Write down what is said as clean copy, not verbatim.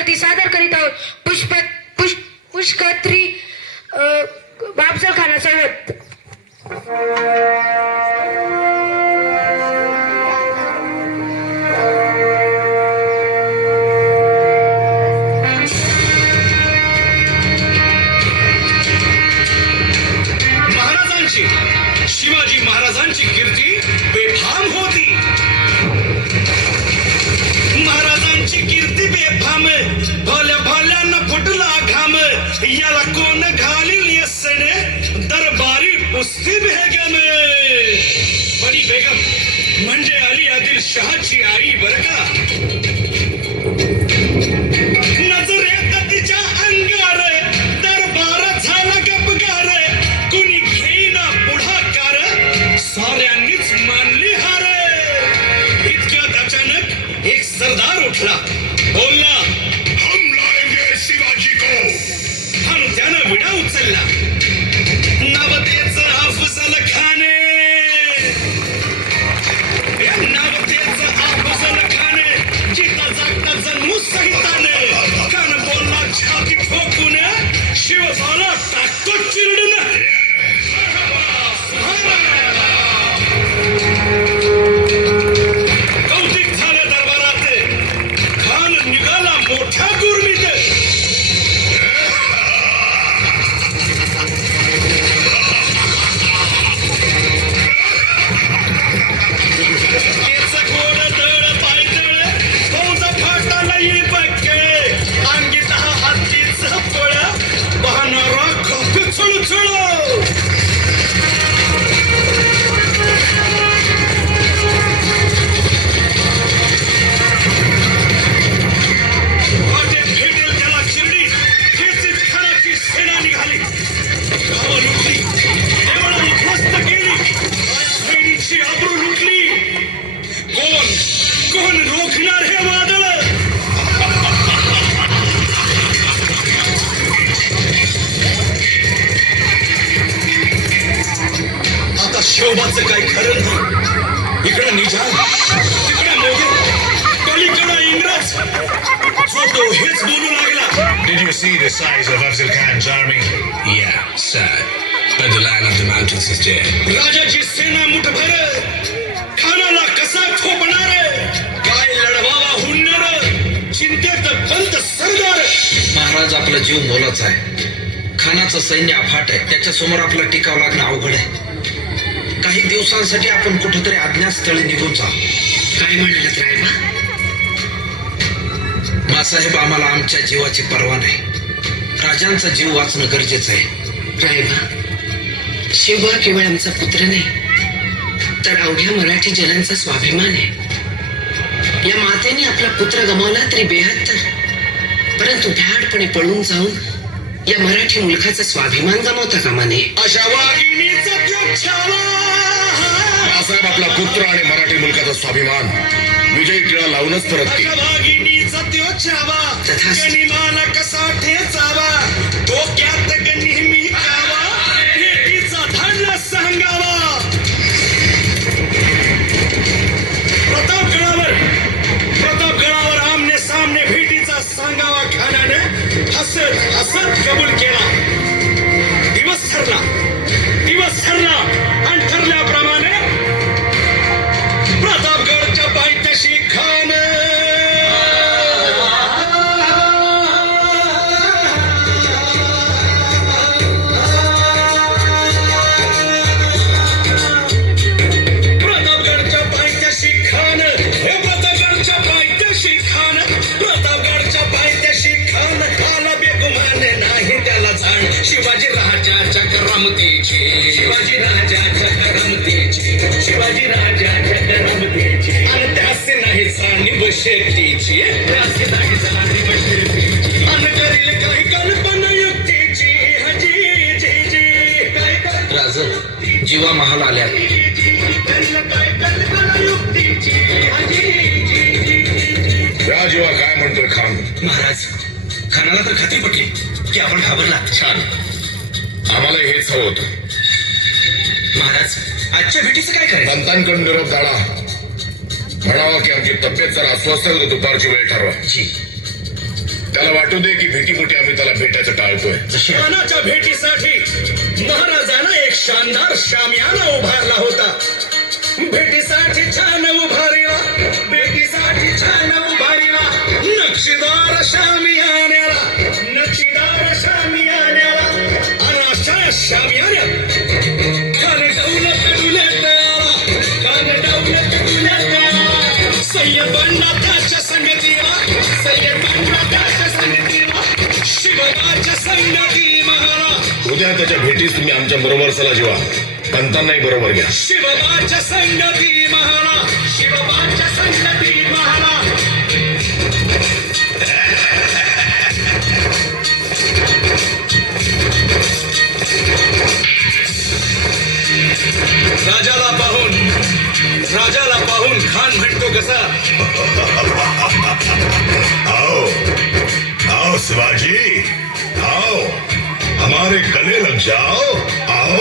मंचावरती सादर करीत आहोत पुष्कत्री अफजल खानाचा वध. शिवाजी महाराजांची कीर्ती बेफाम होती. महाराजांची कीर्ती बेफाम, भल्या भल्यांना फुटला घाम. याला कोण घालील यस्सेने दरबारी पुस्ती बेगम. बडी बेगम म्हणजे अली आदिल शहाची आई बर का. नजरेत तिच्या अंगार दरबार झाला गपगार. कुणी घेईना पुढाकार, साऱ्यांनीच मानली हार. इतक्यात अचानक एक सरदार उठला, बोलला, हम लाएंगे शिवाजी को. आणि त्यानं विडा उचलला. नवतेचं अफजल खान, नवतेचं अफजल खान. जिता जागता जन्मू सहिताने. कान बोलला छाती ठोकून, शिवबाला टाकतो चिरडून. कौतिक झालं दरबारात. खान निघाला मोठ्या गुरमीत. गोड दळ पायदळ, फौज फाटाला ही बक्कळ. अंगीत हा हातीच फळ, वाहणारा खोक छुळछुळ. कोण रोखणार हे वादळ. आता शिवबाचं काही खरं नाही. इकडं निजाम, तिकडं मोगल, पलीकडं इंग्रज. जो तो हेच बोलू लागला. Did you see the size of Afzal Khan's army? Yeah, sir. But the line of the mountains is dead. राजाची सेना मुठभर, खानाला कसा थोपणार. काय लढवावा हुन्नर, चिंतेत पंत सरदार. महाराज आपला जीव मोलाचा आहे. खानाचं सैन्य अफाट आहे. त्याच्या समोर आपला टिकाव लागणं अवघड आहे. काही दिवसांसाठी आपण कुठेतरी अज्ञातस्थळी निघून जाऊ. काय म्हणालात रायबा? मासाहेब, आम्हाला आमच्या जीवाची पर्वा नाही. राजांचा जीव वाचणं गरजेचं आहे. रायबा, शिवबा केवळ आमचा पुत्र नाही, तर अवघ्या मराठी जनांचा स्वाभिमान आहे. या मातेने आपला पुत्र गमावला तरी बेहत्तर, परंतु भ्याडपणे पळून जाऊन या मराठी मुलखाचा स्वाभिमान गमावता कामा नये. अशा वाघिणीचा त्यो छावा. बाळासाहेब आपला पुत्र आणि मराठी मुलकाचा स्वाभिमान विजयी टिळा लावूनच परततील. अशा वाघिणीचा त्यो छावा. तथास्तु. गनिमाला कसा ठेचावा, डोक्यात नेहमी कावा. भेटीचा धाडला सांगावा. प्रतापगडावर आमने सामने भेटीचा सांगावा. खानाने हसत हसत कबूल केला. दिवस ठरला आणि ठरल्याप्रमाणे प्रतापगडच्या पायथ्याशी खान. प्रतापगडच्या पायथ्याशी खान. आला बेगुमाने नाही त्याला जाण. शिवाजी राजाच्या करमतेची, शिवाजी राजाच्या करमतेची, शिवाजी राजाच्या करमतेची. आणि त्यासे नाही जाणीव शेतीची, त्यासे नाही जाणीव शेतीची. आणि करील काही कल्पना युक्तीची. हजी जी जी काय राजन, जीवा महाल आल्या. करील काय कल्पना युक्तीची. हजी या जीवा काय म्हणतोय खान? महाराज, खानाला तर खात्री पटली की आपण घाबरला. छान, आम्हाला हेच हवं होतं. महाराज, आजच्या भेटीचं काय करायचं? पंतांकडून निरोप झाला. म्हणावा की आमची तब्येत जरा अस्वस्थ होती, दुपारची वेळ ठरवा. जी. त्याला वाटू दे की भीतीपोटी आम्ही त्याला भेटायचं टाळतोय. खानाच्या भेटीसाठी महाराजानं एक शानदार शामियाना उभारला होता. भेटीसाठी छान उभारिला, भेटीसाठी छान उभारिला नक्षीदार शामियान्याला, नक्षीदार शामियान्याला. आणि अशा शामियान्यात कान डौलत डुलत आला, कान डौलत डुलत आला. सय्यद बंडा त्याच्या संगतीला, सय्यद बंडा त्याच्या संगतीला, शिवबाच्या संगती महाराज. उद्या त्याच्या भेटीस तुम्ही आमच्या बरोबर चला जीवा, पंतांनाही बरोबर घ्या. शिवबाच्या संगती महाराज, शिवबाच्या संगती महाराज. राजाला पाहून खान म्हणतो कसा, आओ आओ शिवाजी, आओ हमारे गले लग जाओ, आओ.